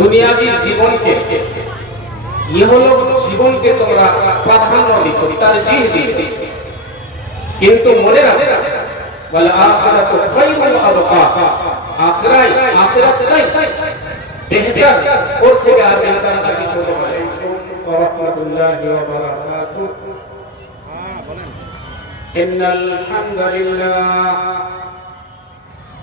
দুনিয়াবি জীবনকে ইহলোক জীবনকে তোমরা প্রাধান্য দিচ্ছ তার জিহ কিন্তু মনে রাখে বলে আখিরাতু খায়রুল আবকা। আখিরাই আখিরাতটাই বেহতর ওর থেকে আর বেহতর কিছু হতে পারে রাহমাতুল্লাহি ওয়া বারাকাতুহু। হ্যাঁ বলেন। ইন্নাল হামদুলিল্লাহ।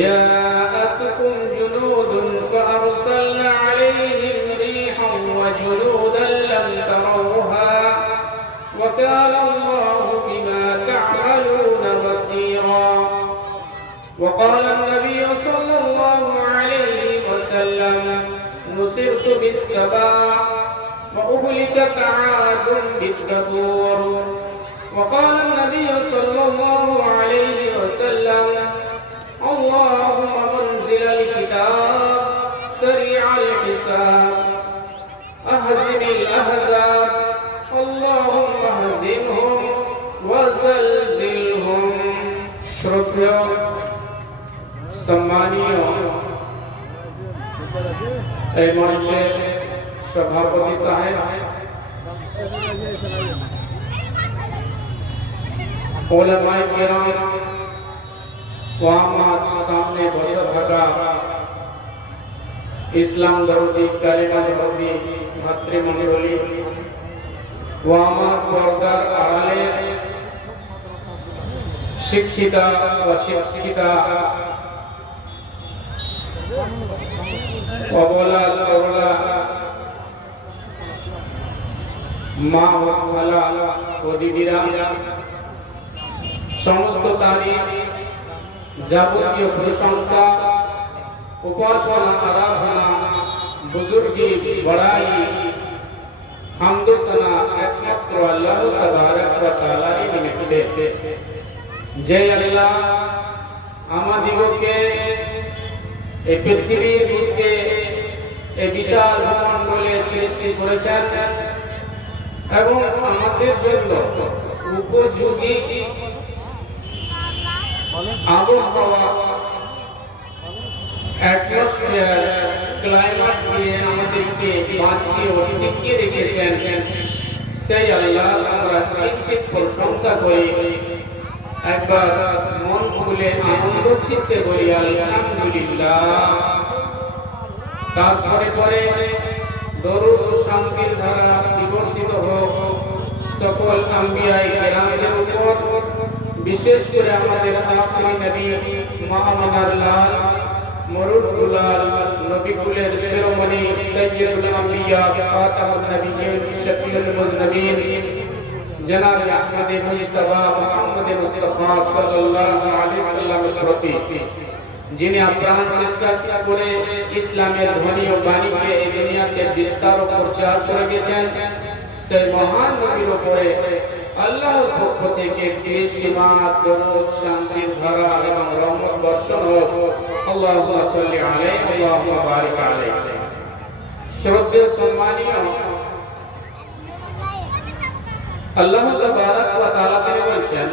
جاءتكم جنود فأرسلنا عليهم ريحا وجنودا لم تروها وكان الله بما تعملون بصيرا. وقال النبي صلى الله عليه وسلم نصرت بالسبع وأهلكت عاد بالدبور. وقال النبي صلى الله عليه وسلم اللهم منزل الكتاب سريع الحساب أهزم الأحزاب اللهم اهزمهم وزلزلهم শ্রদ্ধেয় সম্মানীয় এই মঞ্চের সভাপতি সাহেব ওলামায়ে কেরাম ও আমার সামনে বসে থাকা ইসলাম দরদি কালিমা দরদি ভাতৃমণ্ডলী ও আমার পর্দার আড়ালে শিক্ষিতা ও শিক্ষিতা অবলা সবলা মা ও খালা ও দিদিরা সমস্ত তারিখ যাবতীয় প্রশংসা উপাসনা আরাধনা বুজুর্গি বড়াই হামদোসনা একমাত্র আল্লাহ তাবারক ওয়া তাআলার নিমিত্তে যে আল্লাহ আমাদিগকে এই পৃথিবীর বুকে এই বিশাল মণ্ডলে সৃষ্টি করেছেন এবং আমাদের জন্য উপযোগী আবহাওয়া অ্যাটমসফিয়ার ক্লাইমেট আমাদেরকে বাঁচিয়ে রেখেছেন। সেই আল্লাহ আমরা কিঞ্চিত প্রশংসা একবার মন খুলে আনন্দ চিত্তে বলি, আলহামদুলিল্লাহ। তারপরে পরে দরুদ শান্তির ধারা বিবর্ষিত হোক। সকল আম্বিয়াই কেরামের উপর বিশেষ করে আমাদের আখরি নবী মহামানার লাল মরুদুলাল নবীকুলের শিরোমণি সৈয়দুল আম্বিয়া, খাতামুন নবিয়্যিন, শফিউল মুজনবিন, জনাব আহমদ মুজতবা, মুহাম্মদ মুস্তাফা সাল্লাল্লাহু আলাইহি সাল্লামের প্রতি যিনি আপ্রাণ চেষ্টা করে ইসলামের ধ্বনি ও বাণীকে এই দুনিয়াতে বিস্তার ও প্রচার করে গেছেন। সেই মহান নবীর উপরে আল্লাহর পক্ষ থেকে বেশিমাত দরুদ শান্তির ধারা এবং রহমত বর্ষণ হোক। আল্লাহুম্মা সাল্লি আলাইহি, আল্লাহুম্মা বারিক আলাইহি। শ্রদ্ধেয় সম্মানীয়, আল্লাহ তাবারক ওয়া তাআলা তিনি বলছেন,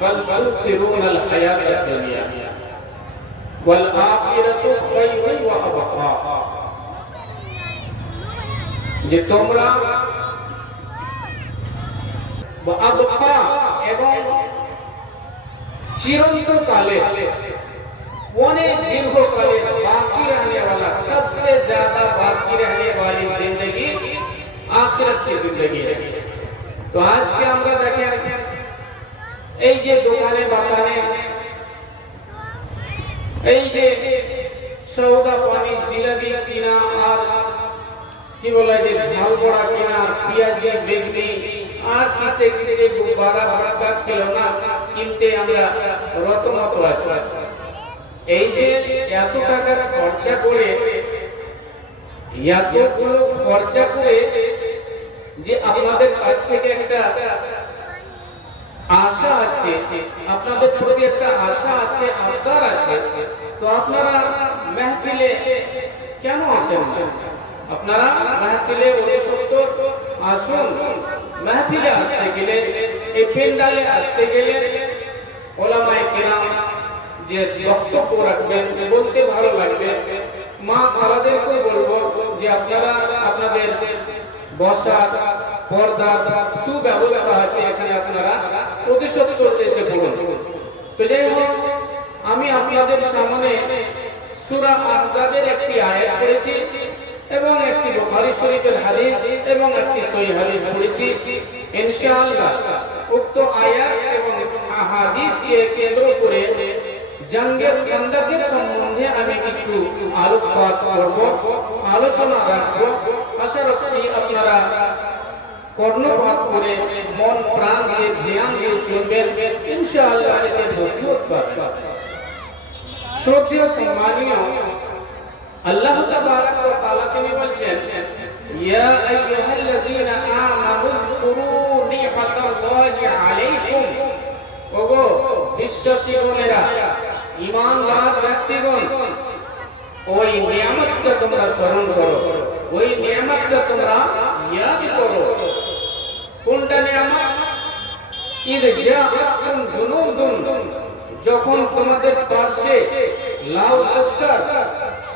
বাল তুসিরুনাল হায়াতাদ দুনিয়া, ওয়াল আখিরাতু খায়রুন ওয়া আবকা। যে তোমরা এবং চিরন্তকালে سب سے زیادہ باقی رہنے والی زندگی آخرت کی زندگی ہے তো আজকে আমরা দেখেন এই যে দোকানে বাগানে এই যে সৌদা পানি জিলাপি কিনা আর কি বলে যে ঝাল বড়া কিনা পেঁয়াজি বেগনি আর কিসে কিসে গুব্বারা ভর্তা খেলনা কিনতে আমরা রতমত আছি এই যে এত টাকা খরচা করে, এতগুলো খরচা করে যে আপনাদের কাছ থেকে একটা আশা আছে, আপনাদের প্রতি একটা আশা আছে, আবদার আছে, তো আপনারা মেহফিলে কেন আসেন না? আপনারা মেহফিলে ওরে সত্তর আসুন মেহফিলে আসতে গেলে, এই পেন্ডালে আসতে গেলে ওলামায়ে কেরাম যে বক্তব্য রাখবেন, বলতে ভালো লাগবে। মা খালাদেরকে বলব যে আপনারা আপনাদের বসার পর্দার সুব্যবস্থা আছে, এখানে আপনারা প্রতিশোধ করতে এসে বলুন তো যাই হোক, আমি আপনাদের সামনে সূরা আহজাবের একটি আয়াত পড়েছি। এবং একটি বুখারী শরীফের হাদিস এবং একটি সহিহ হাদিস পড়েছি। ইনশাআল্লাহ উক্ত আয়াত এবং আহাদিসকে কেন্দ্র করে জঙ্গের খন্দকের সম্বন্ধে আমি কিছু আলোকপাত করব, আলোচনা রাখব। আশা রাখছি আপনারা কর্ণপাত করে মন প্রাণ দিয়ে ধ্যান দিয়ে শুনবেন। ইনশাআল্লাহ এতে নসিহত পাবেন শ্রদ্ধেয় সম্মানীয় আল্লাহ তাবারক ওয়া তাআলা তিনি বলছেন, ইয়া আইয়ুহাল্লাযীনা আমানু যকুরু নি'মাতাল্লাহি আলাইকুম। ওগো বিশ্বাসীগণেরা ঈমানদার ব্যক্তিগণ, ওই নিয়ামতটা তোমরা স্মরণ করো, ওই নিয়ামতটা তোমরা ইয়াদ করো। কোনটা নিয়ামত? ইদ জাআকুম জুনুদুন যখন তোমাদের পার্শ্বে লাউ লস্কর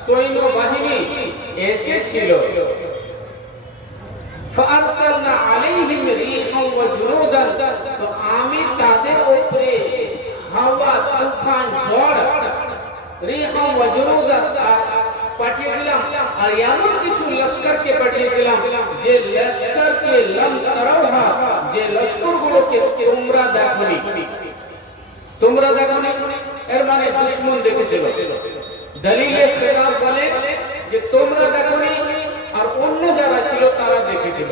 সৈন্য বাহিনী এসেছিল, ফারসালনা আলাইহিম রিহাম ওয়া তো আমি তাদের উপরে হাওয়া, তুফান, ঝড় রিহাম ওয়া জুনুদান পাঠিয়েছিলাম। আর এমন কিছু লস্করকে পাঠিয়েছিলাম যে লস্করকে লম তারাওহা, যে লস্করগুলোকে তোমরা দেখোনি। তোমরা দেখোনি এর মানে দুশমন দেখেছিল। দলিলে খেতাব বলে যে, তোমরা দেখোনি, আর অন্য যারা ছিল তারা দেখেছিল।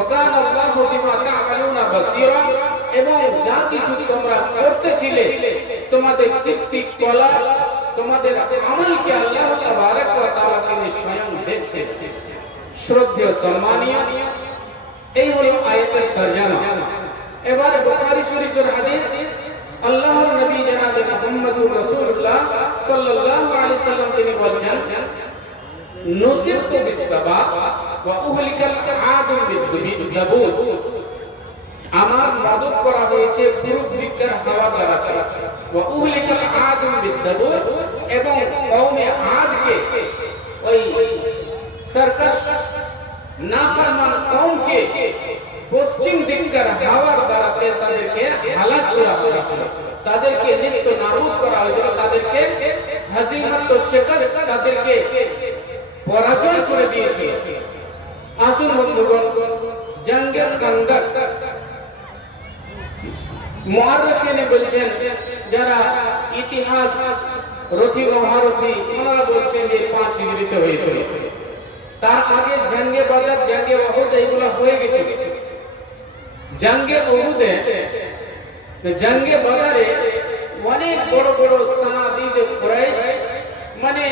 ওকান আল্লাহু বিমা তা'মালুনা বাসীরা, এবং যা কিছু তোমরা করতেছিলে, তোমাদের কীর্তি কলা, তোমাদের আমলকে আল্লাহ তাবারক ওয়া তাআলা তিনি স্বয়ং দেখছেন। শ্রদ্ধেয় সম্মানীয়, এই হলো আয়াতের তরজমা এবারে বুখারী শরীফের হাদিস আল্লাহর নবী জনাব মুহাম্মদুর রাসূলুল্লাহ সাল্লাল্লাহু আলাইহি সাল্লাম তিনি বলছেন নুসিরতু বিসসাবা ওয়া উহলিকাল আদু বিদ্দুবুদ আমার মদত করা হয়েছে পূর্ব দিকের হাওয়া দ্বারা ওয়া উহলিকাল আদু বিদ্দুবুদ এবং কওমে আদকে ওই সার্কাস নাফরমান কওমকে পশ্চিম দিককার হাওয়ার দ্বারা তাদেরকে হালাক করা হয়েছিল। তাদেরকে নিস্ত নাবুদ করা হয়েছিল। তাদেরকে হাজিমত ও শিকস্ত তাদেরকে পরাজয় করে দিয়েছিল। আসুন বন্ধুগণ জঙ্গে খন্দক মুআররিখিনে বলছেন, যারা ইতিহাস রথি, মহারথী, ওনারা বলছেন যে পাঁচ হিজরিতে হয়েছিল। তার আগে জঙ্গে বাজার, জঙ্গে ওহুদ এইগুলো হয়ে গেছে। জঙ্গে ওহুদে জঙ্গে বাজারে অনেক বড় বড় সানাদিদ কুরাইশ মানে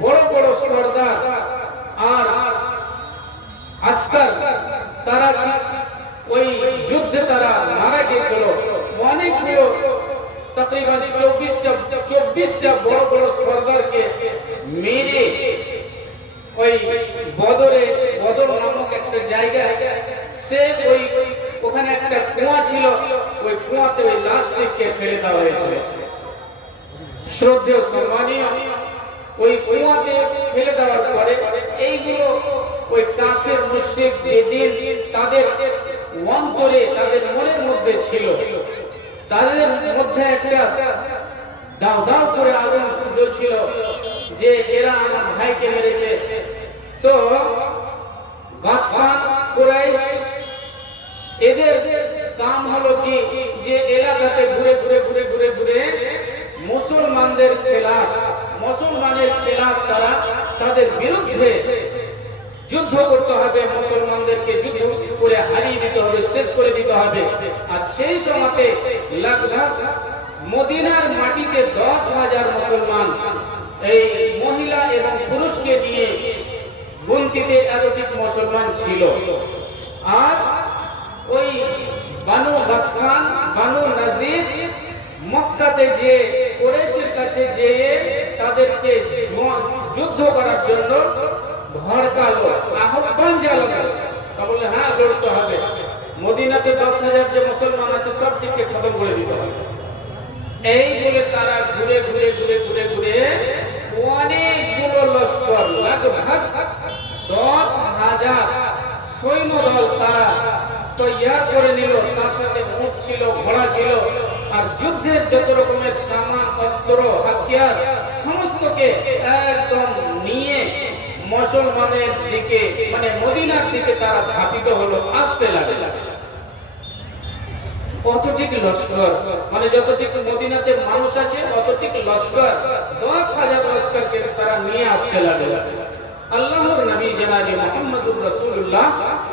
বড় বড় সর্দার আর আস্কার তারা ওই যুদ্ধে তারা মারা গিয়েছিল অনেকগুলো তকরিবান চব্বিশটা চব্বিশটা বড় বড় সর্দারকে মেরে ওই বদরে বদর নামক একটা জায়গা সে ওই ওখানে একটা কুয়া ছিল, ওই কুয়াতে ওই লাশটিকে ফেলে দেওয়া হয়েছিল শ্রদ্ধেয় সম্মানীয় ওই কুয়াতে ফেলে দেওয়ার পরে এইগুলো ওই কাফের, মুশরিক, বেদিন তাদের অন্তরে, তাদের মনের মধ্যে ছিল। তাদের মধ্যে একটা দাও দাও করে আগুন জ্বলছিল যে এরা আমার ভাইকে মেরেছে। তো গাতফান কুরাইশ এদের কাম হলো কি? যে এলাকাতে ঘুরে ঘুরে ঘুরে ঘুরে ঘুরে মুসলমানদের খেলাফ, মুসলমানের খেলাফ তারা তাদের বিরুদ্ধে যুদ্ধ করতে হবে, মুসলমানদেরকে যুদ্ধ করে হারিয়ে দিতে হবে, শেষ করে দিতে হবে। আর সেই সময়তে লাগভাগ মদিনার মাটিতে দশ হাজার মুসলমান এই মহিলা এবং পুরুষকে নিয়ে গুনতিতে এতটিক মুসলমান ছিল আর ওই বানু বাতফান বানু নাজির মক্কাতে যে কুরাইশের কাছে যেয়ে তাদেরকে যুদ্ধ করার জন্য ভড়কালো আহ্বান জানালো। তা বললে হ্যাঁ লড়তে হবে। মদিনাতে দশ হাজার যে মুসলমান আছে, সব দিককে খতম করে দিতে হবে। এই বলে তারা ঘুরে ঘুরে ঘুরে ঘুরে ঘুরে অনেকগুলো লস্কর লাগভাগ দশ হাজার সৈন্য দল তারা তৈয়ার করে নিল। তার সাথে উট ছিল, ঘোড়া ছিল আর যুদ্ধের যত রকমের সামান, অস্ত্র, হাতিয়ার, সমস্তকে একদম নিয়ে মুসলমানের দিকে মানে মদিনার দিকে তারা ধাপিত হলো আসতে লাগে লস্কর মানে যতটিক মদিনাতে মানুষ আছে অতটিক লস্কর, দশ হাজার লস্করকে তারা নিয়ে আসতে লাগে আল্লাহর নবী জনাবি মুহাম্মদুর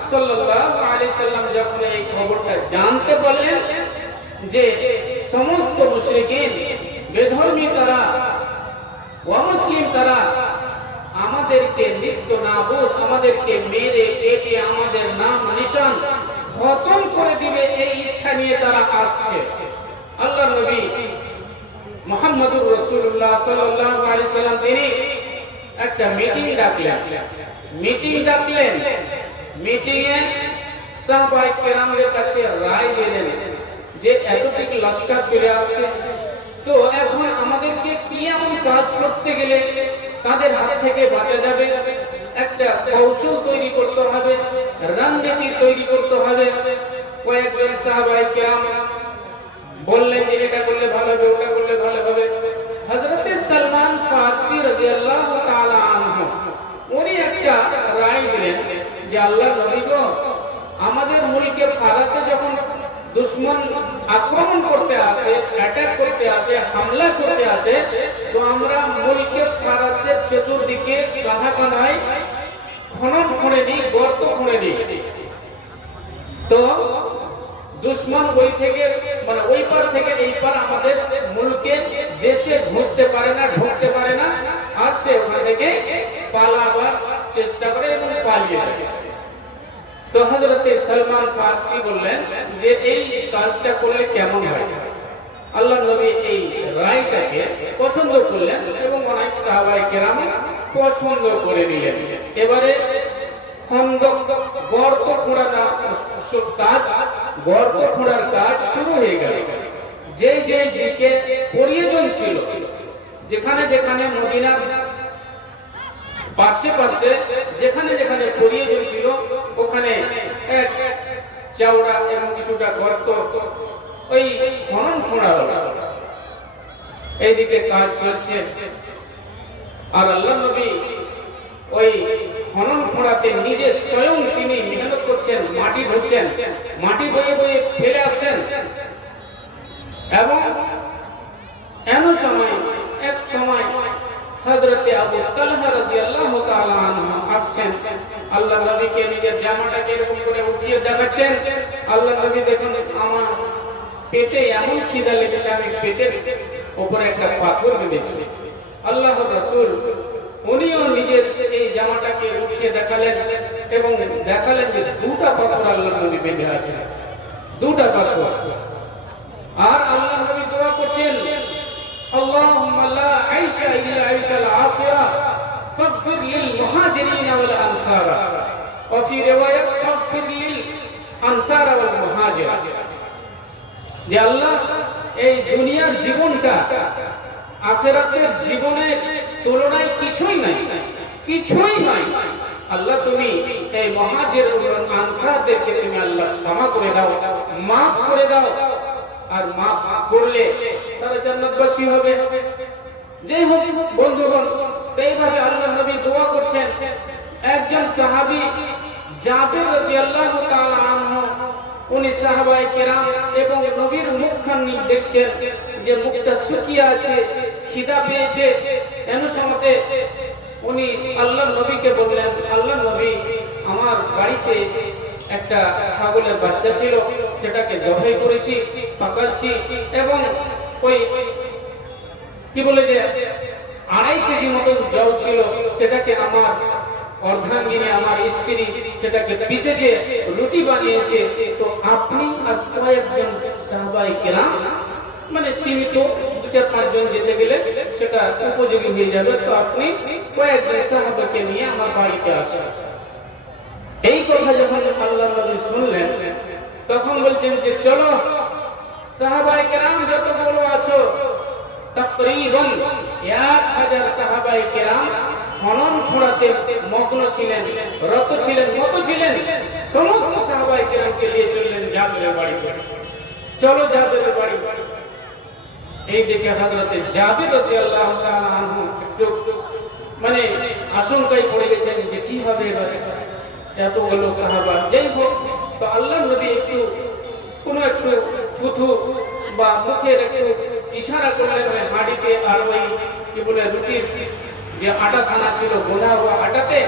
সাল্লাম যখন এই খবরটা জানতে পারলেন যে সমস্ত মুশরিকিন বেধর্মী তারা, অমুসলিম তারা আমাদেরকে নিস্ত নাবুদ, আমাদেরকে মেরে কেটে আমাদের নাম নিশান খতম করে দিবে এই ইচ্ছা নিয়ে তারা আসছে আল্লাহ নবী মোহাম্মদুর রসুল্লাহ সাল্লাল্লাহু আলাইহি সাল্লাম, তিনি একটা মিটিং ডাকলেন। মিটিং ডাকলেন। মিটিং এ সাহাবায়ে কেরামের কাছে রায় দিলেন যে এতটুকু লস্কর চলে আসছে। তো এখন আমাদেরকে কি এমন কাজ করতে গেলে তাদের হাত থেকে বাঁচা যাবে? একটা কৌশল তৈরি করতে হবে, রণনীতি তৈরি করতে হবে। কয়েকজন সাহাবাই কেরাম বললেন যে এটা করলে ভালো হবে, ওটা করলে ভালো হবে। হযরতে সালমান ফারসি রাদিয়াল্লাহু তাআলা আনহু, উনি একটা রায় দিলেন যে আল্লাহর নবী গো, আমাদের মুলকে ফারাসে যখন দুশ্মন আক্রমণ করতে আসে অ্যাটাক করতে আসে, হামলা করতে আসে, তো আমরা মুলকে ফারাসের চতুর্দিকে কাঁধা কাঁধায় খনন করে দিই গর্ত করে দিই তো দুশ্মন ওই থেকে মানে ওই পার থেকে এই পার আমাদের মুলকে দেশে ঘুষতে পারে না, ঢুকতে পারে না, আর সে ওখান থেকে পালাবার চেষ্টা করে এবং পালিয়ে যায়। তো হযরতে সালমান ফারসি বললেন যে, এই কাজটা করলে কেমন হয়? আল্লাহ নবী এই রায়টাকে পছন্দ করলেন এবং অনেক সাহাবাই কেরাম পছন্দ করে নিলেন। এবারে খন্দক গর্ত খোঁড়ানো কাজ, গর্ত খোঁড়ার কাজ শুরু হয়ে গেল। যে যে দিকে প্রয়োজন ছিল, যেখানে যেখানে মদিনার পাশে পাশে যেখানে যেখানে প্রয়োজন ছিল, ওখানে এক চওড়া এবং কিছুটা গর্ত, ওই খনন খোঁড়া হলো। এইদিকে কাজ চলছে। আর আল্লাহ নবী ওই খনন খোঁড়াতে নিজে স্বয়ং তিনি মেহনত করছেন, মাটি ধরছেন, মাটি বয়ে বয়ে ফেলে আসছেন। এবং এমন সময়, এক সময় হযরতে আবু তালহা রাদিয়াল্লাহু তাআলা আনহু আসছেন। আল্লাহ নবীকে নিজের জামাটাকে এরকম করে উঠিয়ে দেখাচ্ছেন। আল্লাহ নবী দেখুন, আমার পেটে এমন খিদা লেগেছে, আমি পেটের উপরে একটা পাথর বেঁধেছি। আল্লাহর রাসূল, উনিও নিজের এই জামাটাকে উঠিয়ে দেখালেন এবং দেখালেন যে দুটা পাথর আল্লাহ নবী বেঁধে আছে দুটা পাথর আর আল্লাহ নবী দোয়া করছেন اللهم لا عيش الا عيش الاخره فاغفر للمهاجرين والانصار وفي روايه فاغفر للانصار والمهاجر যে আল্লাহ এই দুনিয়ার জীবনটা আখেরাতের জীবনের তুলনায় কিছুই নাই কিছুই নাই আল্লাহ তুমি এই মহাজের আনসারদেরকে তুমি আল্লাহ ক্ষমা করে দাও মাফ করে দাও আর মাফ করলে তারা জান্নাতবাসী হবে। যেই হোক, বন্ধুগণ, এইভাবে আল্লাহ নবী দোয়া করছেন। একজন সাহাবী জাবের রাদিয়াল্লাহু তাআলা আনহু, উনি সাহাবায়ে কেরাম এবং নবীর মুখখানি দেখছেন যে মুখটা শুকিয়ে আছে, খিদা পেয়েছে। এন সময়তে উনি আল্লাহর নবীকে বললেন, আল্লাহর নবী, আমার বাড়িতে একটা ছাগলের বাচ্চা ছিল, সেটাকে জবাই করেছি। পাকাচ্ছি এবং ওই কি বলে যে আড়াই কেজি মতন জল ছিল, সেটাকে আমার অর্ধাঙ্গিনী আমার স্ত্রী সেটাকে পিষেছে, রুটি বানিয়েছে। তো আপনি আর কয়েকজন সাহাবাই কেরাম মানে সীমিত দু চার পাঁচজন যেতে গেলে সেটা উপযোগী হয়ে যাবে। তো আপনি কয়েকজন সাহাবাকে নিয়ে আমার বাড়িতে আসেন। এই কথা যখন আল্লাহ নবী শুনলেন, তখন বলছেন যে, চলো সাহাবাই আছো এক হাজার সাহাবাই মগ্ন ছিলেন, রত ছিলেন ছিলেন। নিয়ে চলো বাড়ি। এই দেখে একটু মানে আশঙ্কায় পড়ে গেছেন যে কি হবে এবারে। এতগুলো সাহাবা, যেই হোক, তো আল্লাহ নবী একটু কোনো একটু থুথু বা মুখের একটু ইশারা করলেন ওই হাঁড়িতে আর ওই, কি বলে, রুটির যে আটা ছানা ছিল গোধা হওয়া আটাতে,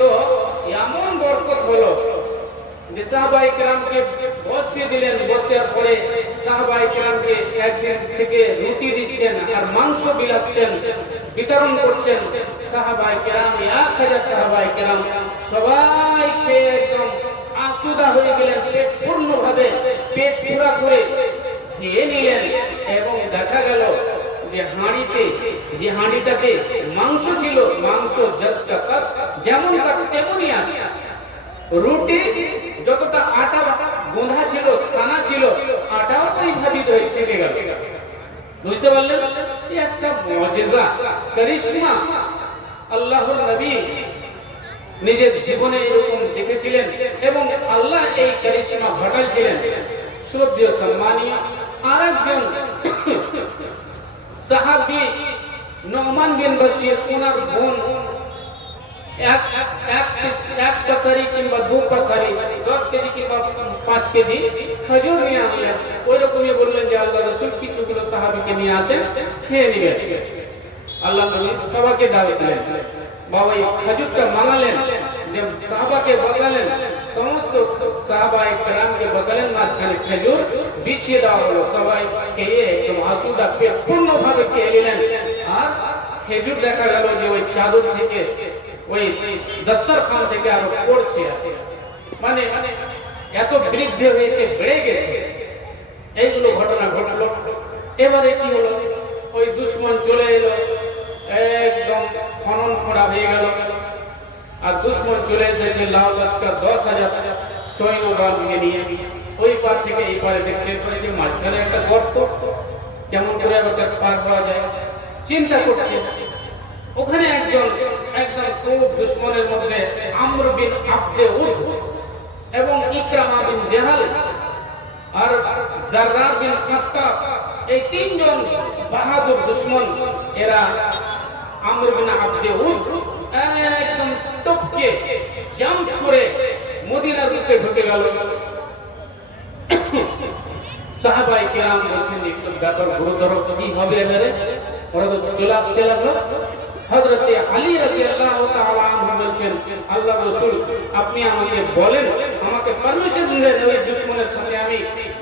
তো এমন বরকত হলো। যে সাহাবাই বসিয়ে দিলেন পরে একদিন থেকে রুটি দিচ্ছেন আর মাংস বিলাচ্ছেন, বিতরণ করছেন। সাহাবাই কেরাম, এক হাজার সাহাবাই কেরাম সবাই খেয়ে একদম আসুদা হয়ে গেলেন পেট পূর্ণভাবে পেট পুরা করে খেয়ে নিলেন এবং দেখা গেল যে হাঁড়িতে, যে হাঁড়িটাতে মাংস ছিল, মাংস যেমন তার তেমনই আছে। রুটি, যতটা আটা গোঁধা ছিল, সানা ছিল, আটাও ওইভাবেই ধরে থেকে গেল। বুঝতে পারলেন? একটা মজেজা, করিশ্মা। আল্লাহর নবী নিজের জীবনে এরকম দেখেছিলেন এবং আল্লাহ এই করিশ্মা ঘটাইছিলেন। শ্রদ্ধেয় সম্মানীয় আর একজন সাহাবি নমান বিন বশির ওনার বোন, এক এক এক পাসারি কিংবা দু পাসারি, দশ কেজি কিংবা পাঁচ কেজি খেজুর নিয়ে আনলেন। ওই রকমই বললেন যে, আল্লাহ রসুল কিছুগুলো সাহাবিকে নিয়ে আসেন, খেয়ে নিবেন। আল্লাহ নবী সবাইকে দাওয়াত দিলেন। বাবা এই খেজুরটা মাঙালেন সাহাবাকে বসালেন, সমস্ত সাহাবা একরামকে বসালেন মাঝখানে খেজুর, বিছিয়ে দেওয়া হলো। সবাই খেয়ে একদম আসুদা পেট পূর্ণভাবে খেয়ে নিলেন। আর খেজুর দেখা গেল যে ওই চাদর থেকে, ওই দস্তরখান থেকে আরও পড়ছে। মানে এত বৃদ্ধি হয়েছে, বেড়ে গেছে। এইগুলো ঘটনা ঘটলো। এবারে কি হলো? ওই দুশ্মন চলে এলো। একদম খনন করা হয়ে গেল। আর দুশ্মন চলে এসেছে লাল লস্কর দশ হাজার সৈন্য নিয়ে। ওই পার থেকে এই পারে দেখছে মাঝখানে একটা গর্ত। কেমন করে আবার পার হওয়া যায়? চিন্তা করছে। ওখানে একজন একজন খুব দুশ্মনের মধ্যে আমর আব্দে উদ এবং ইকরামা বিন জেহাল আর জাররার বিন খাত্তাব এই তিনজন বাহাদুর দুশ্মন, এরা আপনি আমাকে বলেন, আমাকে পারমিশন দিলেন, ওই দুশমনের সাথে আমি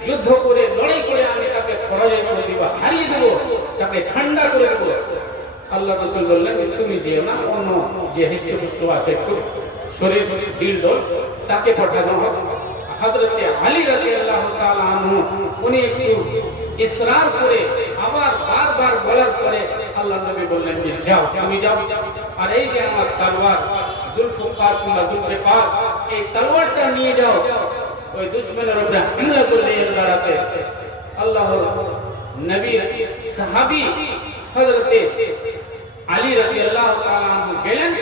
যুদ্ধ করে, লড়াই করে আমি তাকে পরাজয় করে দিব, হারিয়ে দেব, তাকে ঠান্ডা করে দেব। আল্লাহ রাসূল বললেন তুমি যেও না, অন্য যে হিষ্টপুষ্ট আছে একটু শরীর দিল ডোল তাকে পাঠানো হবে হযরতে আলী রাদিয়াল্লাহু তাআলা আনহু, উনি একটু ইসরার করে আবার বারবার বলার পরে আল্লাহ নবী বললেন যে, যাও, তুমি যাও। আর এই যে আমার তলোয়ার, জুলফুকার কিংবা জুলফিকার, এই তলোয়ারটা নিয়ে যাও। ওই দুশমনের উপরে হামলা করলে এর দাঁড়াতে আল্লাহর নবীর সাহাবী হযরতে আলী তাআলা আনহু গেলেন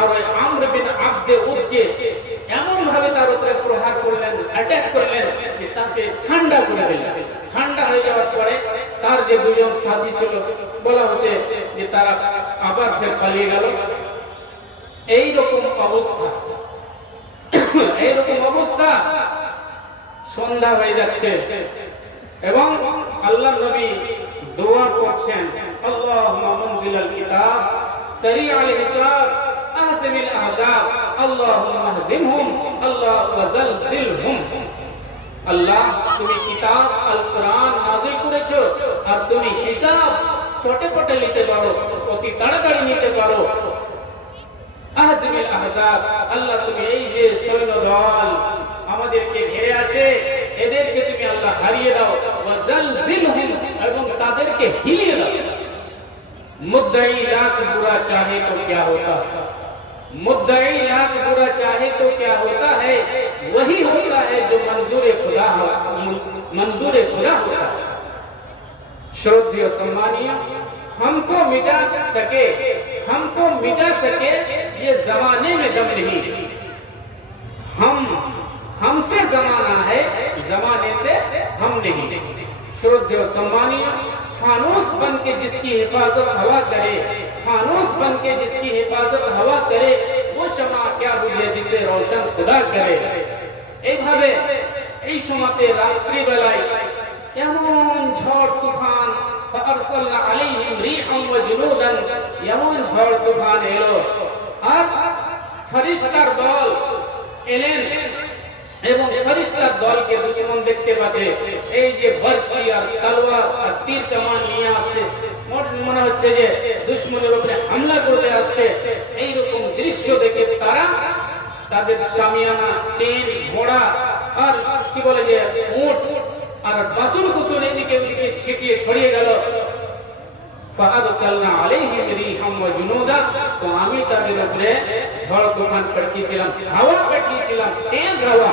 আর ওই আমর বিন আব্দে উদকে এমন ভাবে তার উপরে প্রহার করলেন অ্যাটাক করলেন যে তাকে ঠান্ডা করে দিলেন। ঠান্ডা হয়ে যাওয়ার পরে তার যে দুজন সাথী ছিল, বলা হচ্ছে যে তারা আবার ফের পালিয়ে গেল। এই রকম অবস্থা। এইরকম অবস্থা। সন্ধ্যা হয়ে যাচ্ছে এবং আল্লাহ নবী দোয়া করছেন। আল্লাহুম্মা মুনজিলাল কিতাব, সারিআল হিসাব আহজিমিল আহজাব, আল্লাহুম্মা হজিমহুম আল্লাহ ওয়াজালজিলহুম আল্লাহ, তুমি কিতাব আল কোরআন নাযিল করেছ, আর তুমি হিসাব ছোটে পটে নিতে পারো, অতি তাড়াতাড়ি নিতে পারো। আহজিমিল আহজাব, আল্লাহ তুমি এই যে সৈন্য দল আমাদেরকে ঘিরে আছে, এদেরকে তুমি আল্লাহ হারিয়ে দাও ওয়াজালজিলহুম এবং তাদেরকে হিলিয়ে দাও। مدعی لاکھ برا چاہے تو کیا ہوتا؟ ہے مدعی لاکھ برا چاہے تو کیا ہوتا ہے؟ وہی ہوتا ہے جو منظور خدا منظور خدا ہوتا ہے۔ شروطی و سمانیہ ہم کو مٹا سکے، ہم کو مٹا سکے، یہ زمانے میں دم نہیں۔ ہم ہم سے زمانہ ہے، زمانے سے ہم نہیں۔ شروطی و سمانیہ فانوس بن کے جس کی حفاظت ہوا کرے فانوس بن کے جس کی حفاظت ہوا کرے، وہ شمع کیا بجھے جسے روشن خدا کرے۔ এইভাবে এই সময়তে রাত্রিবেলায় এমন ঝড় তুফান فأرسلنا عليهم ريحا وجنودا এমন جھوڑ তুফান ایلو আর فرشتر دول، ایلین এবং ফরিস্তার দলকে দুশ্মন দেখতে পাচ্ছে। এই যে বর্ষি আর তলোয়ার আর তীর কামান নিয়ে আসছে মনে হচ্ছে যে দুশ্মনের উপরে হামলা করতে আসছে। এইরকম দৃশ্য দেখে তারা তাদের সামিয়ানা তীর, ঘোড়া আর কি বলে যে উঠ আর বাসুর কুসুর এদিকে ওদিকে ছিটিয়ে ছড়িয়ে গেল। আমি তাদের উপরে ঝড় তুফান পাঠিয়েছিলাম, হাওয়া পাঠিয়েছিলাম, তেজ হাওয়া।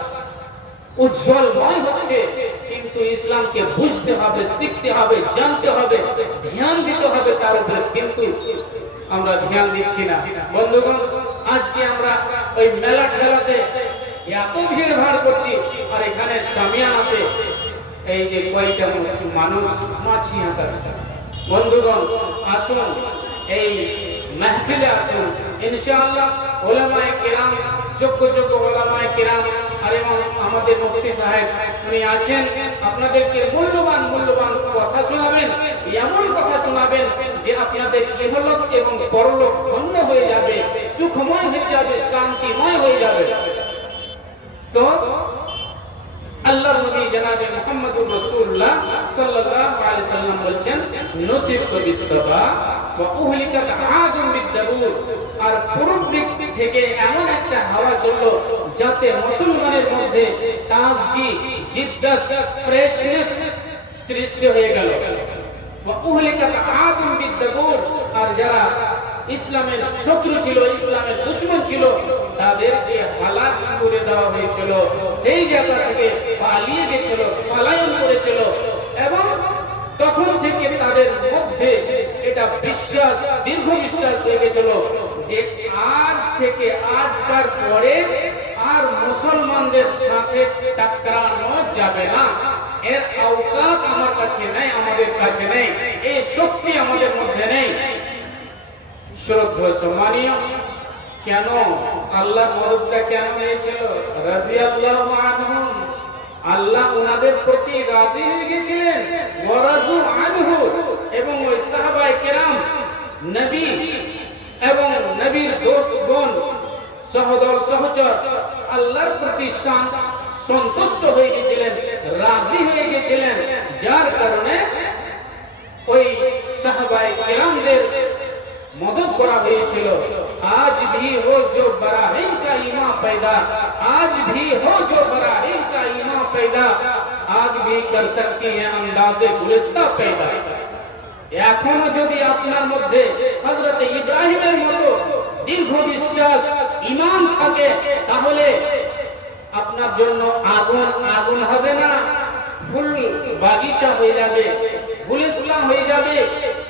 উজ্জ্বলময় হচ্ছে, কিন্তু ইসলামকে বুঝতে হবে, শিখতে হবে, জানতে হবে, ধ্যান দিতে হবে তার উপরে, কিন্তু আমরা ধ্যান দিচ্ছি না। বন্ধুগণ, আজকে আমরা ওই মেলা ঠেলাতে এত ভিড় ভাড় করছি, আর এখানে সামিয়ানাতে এই যে কয়টা মানুষ, মাছি হাঁটাচ্ছে বন্ধুগণ, আসুন, এই মাহফিলে আসুন। ইনশাআল্লাহ, ওলামায়ে কিরাম, যোগ্য যোগ্য ওলামায়ে কিরাম আর এবং আমাদের মুফতি সাহেব উনি আছেন, আপনাদেরকে মূল্যবান মূল্যবান কথা শোনাবেন, এমন কথা শোনাবেন যে আপনাদের ইহলোক এবং পরলোক ধন্য হয়ে যাবে, সুখময় হয়ে যাবে, শান্তিময় হয়ে যাবে। তো আল্লাহর নবী জনাবে মুহাম্মদুর রাসূলুল্লাহ সাল্লাল্লাহু আলাইহি সাল্লাম বলেন নসিবতু বিসসাবা ওয়া উহলিকাত আদুম বিদাবুর আর পূর্ব দিক থেকে এমন একটা হাওয়া চলল যাতে মুসলমানের মধ্যে তাজগি, জিদ্দত ফ্রেশনেস সৃষ্টি হয়ে গেল। আর যারা ইসলামের শত্রু ছিল, ইসলামের দুশমন ছিল, তাদেরকে হালাক করে দেওয়া হয়েছিল। সেই জায়গা থেকে পালিয়ে গেছিল, পলায়ন করেছিল এবং তখন থেকে তাদের মধ্যে এটা বিশ্বাস, দীর্ঘ বিশ্বাস হয়ে গেছিল। যে আজ থেকে আজকার পরে আর মুসলমানদের সাথে টাকরানো যাবে না। এর আওকাত আমার কাছে নেই, আমাদের কাছে নেই, এই শক্তি আমাদের মধ্যে নেই। শ্রদ্ধা সম্মানীয়, কেন আল্লাহ মদতটা কেন হয়েছিল রাজিয়াল্লাহু আনহুম। আল্লাহ ওনাদের প্রতি রাজি হয়ে গেছিলেন। ওয়ারাজু আনহু। এবং ওই সাহাবায়ে কেরাম, নবী এবং নবীর দোস্তগণ সহদর সহচর، আল্লাহর প্রতি সন্তুষ্ট হয়ে গেছিলেন، রাজি হয়ে গেছিলেন। যার কারণে ওই সাহাবায়ে কেরামদের مدد کرا ہوئی چھلو آج بھی ہو جو براہیم سا ایمان پیدا آج بھی ہو جو براہیم سا ایمان پیدا آگ بھی کر سکتی ہے انداز گلستہ پیدا এখনও যদি আপনার মধ্যে হযরত ইব্রাহিমের মতো দীর্ঘ বিশ্বাস ইমান থাকে, তাহলে আপনার জন্য আগুন আগুন হবে না। ফুল বাগিচা হয়ে যাবে ফুলিসলাম হয়ে যাবে।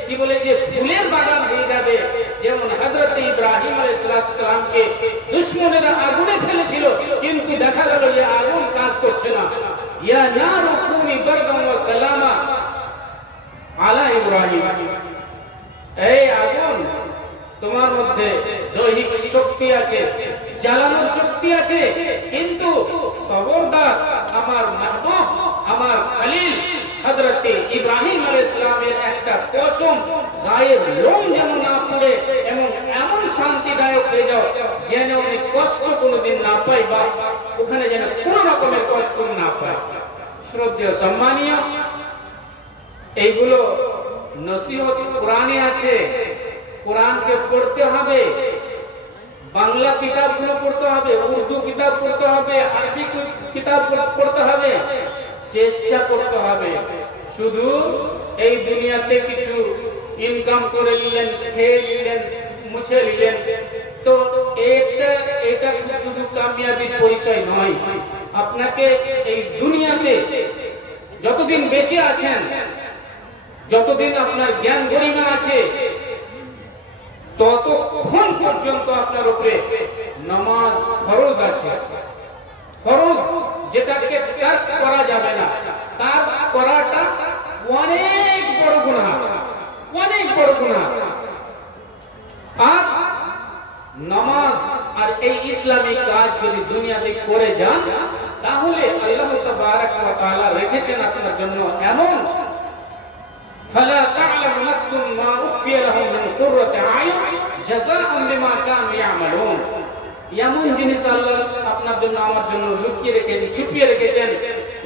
কি বলে যে ফুলের বাগান হয়ে যাবে। যেমন হযরত ইব্রাহিম আলাইহিস সালামকে দুশমনেরা আগুনে ফেলেছিল, কিন্তু দেখা গেল যে আগুন কাজ করছে না। ইয়া নারু কুনি বারদান সালামা। আলা ইব্রাহিম। এই আগুন তোমার মধ্যে দৈহিক শক্তি আছে, জ্বালানোর শক্তি আছে, কিন্তু খবরদার আমার মাহবুব, আমার খলিল, হযরত ইব্রাহিম আলাইহিস সালামের একটা কসম, গায়ের লোম যেন না পড়ে এবং এমন শান্তিদায়ক হয়ে যাও যেন উনি কষ্ট কোনোদিন না পাই বা ওখানে যেন কোনো রকমের কষ্ট না পায় শ্রদ্ধেয় সম্মানীয় এইগুলো নসিহত কোরআনে আছে। কোরআনকে পড়তে হবে। বাংলা কিতাবগুলো পড়তে হবে, উর্দু কিতাব পড়তে হবে, আরবি কিতাব পড়তে হবে। চেষ্টা করতে হবে। শুধু এই দুনিয়াতে কিছু ইনকাম করে নিলেন, খেয়ে নিলেন, মুছে নিলেন। তো এটা এটা শুধু কামিয়াবির পরিচয় নয়। আপনাকে এই দুনিয়াতে যতদিন বেঁচে আছেন যতদিন আপনার জ্ঞান গরিমা আছে, ততক্ষণ পর্যন্ত আপনার উপরে নামাজ ফরজ আছে। ফরজ যেটাকে ত্যাগ করা যাবে না, তার করাটা অনেক বড় গুনাহ, অনেক বড় গুনাহ। আর নামাজ আর এই ইসলামিক কাজ যদি দুনিয়াতে করে যান, তাহলে আল্লাহ তাবারাক ওয়া তাআলা রেখেছেন আপনার জন্য এমন فلا تعلم نفس ما أخفي لهم من قرة أعين جزاء بما كانوا يعملون এমন জিনিস আল্লাহ আপনার জন্য আমার জন্য লুকিয়ে রেখেছেন ছুপিয়ে রেখেছেন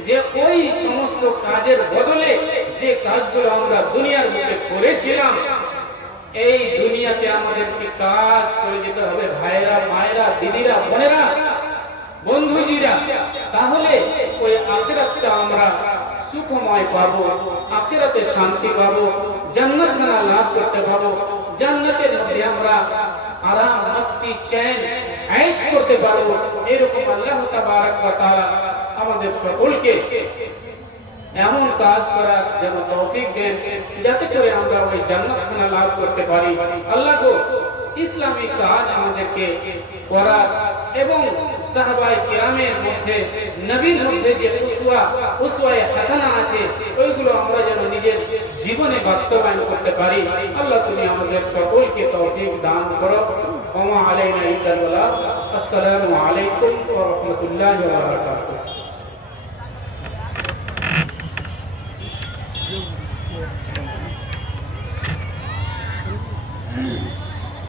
যে ওই সমস্ত কাজের বদলে যে কাজগুলো আমরা দুনিয়ার মধ্যে করেছিলাম এই দুনিয়াতে আমাদেরকে কাজ করে যেতে হবে ভাইরা মায়েরা দিদিরা বোনেরা বন্ধুজিরা তাহলে ওই আখিরাতটা আমরা সুখময় পাবো আখিরাতে শান্তি পাবো জান্নাত খানা লাভ করতে পাবো জান্নাতের মধ্যে আমরা আরাম মস্তি চ্যান আয়েশ করতে পারব এরকম আল্লাহ তাবারাক ওয়া তাআলা আমাদের সকলকে এমন কাজ করার যেন তৌফিক দেন যাতে করে আমরা ওই জান্নাত খানা লাভ করতে পারি আল্লাহ গো ইসলামিক কাজ আমাদেরকে করার এবং সাহাবায়ে কেরামের মধ্যে নবীর মধ্যে যে উসওয়া উসওয়ায়ে হাসানা আছে ওইগুলো আমরা যেন নিজের জীবনে বাস্তবায়ন করতে পারি আল্লাহ তুমি আমাদের সকলকে তৌফিক দান করো ওমা আলাইনা ইল্লা আল্লাহ আসসালামু আলাইকুম ওয়া রাহমাতুল্লাহি ওয়া বারাকাতুহু Mm-hmm.